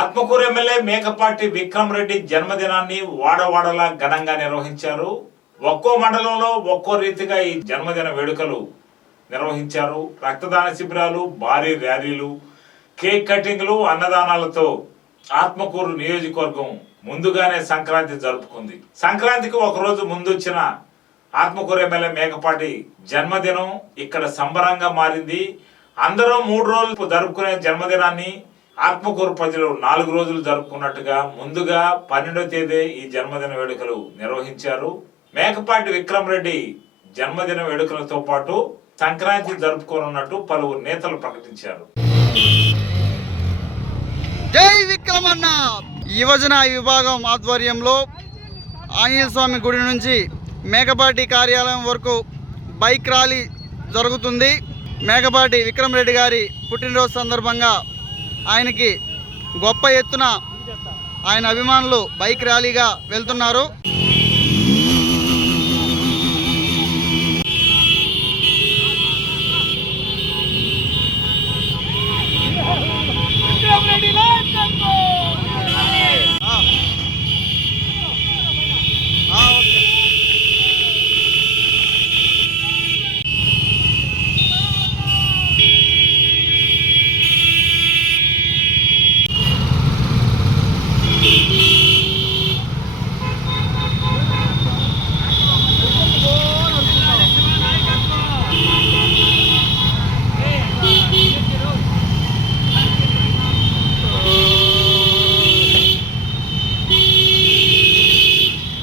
Atmakur MLA Mekapati Vikram Reddy జన్మదినాన్ని వాడవాడలా ఘనంగా నిర్వహించారు. ఒక్కో మండలంలో ఒక్కో రీతిగా ఈ జన్మదిన వేడుకలు నిర్వహించారు. రక్తదాన శిబిరాలు భారీ ర్యాలీలు కేక్ కటింగ్లు అన్నదానాలతో ఆత్మకూరు నియోజకవర్గం ముందుగానే సంక్రాంతి జరుపుకుంది. సంక్రాంతికి ఒక రోజు ముందు వచ్చిన ఆత్మకూరు ఎమ్మెల్యే మేకపాటి జన్మదినం ఇక్కడ సంబరంగా మారింది. అందరూ మూడు రోజులు జరుపుకునే జన్మదినాన్ని ఆత్మకూరు ప్రజలు నాలుగు రోజులు జరుపుకున్నట్టుగా ముందుగా పన్నెండో తేదీ ఈ జన్మదిన వేడుకలు నిర్వహించారు. మేకపాటి విక్రమ్ రెడ్డి జన్మదిన వేడుకలతో పాటు సంక్రాంతి జరుపుకోనున్నట్టు పలువురు నేతలు ప్రకటించారు. జై విక్రమన్న! యువజన విభాగం ఆధ్వర్యంలో ఆంజనేయ స్వామి గుడి నుంచి మేకపాటి కార్యాలయం వరకు బైక్ ర్యాలీ జరుగుతుంది. మేకపాటి విక్రమ్ రెడ్డి గారి పుట్టినరోజు సందర్భంగా ఆయనకి గొప్ప ఎత్తున ఆయన అభిమానులు బైక్ ర్యాలీగా వెళ్తున్నారు.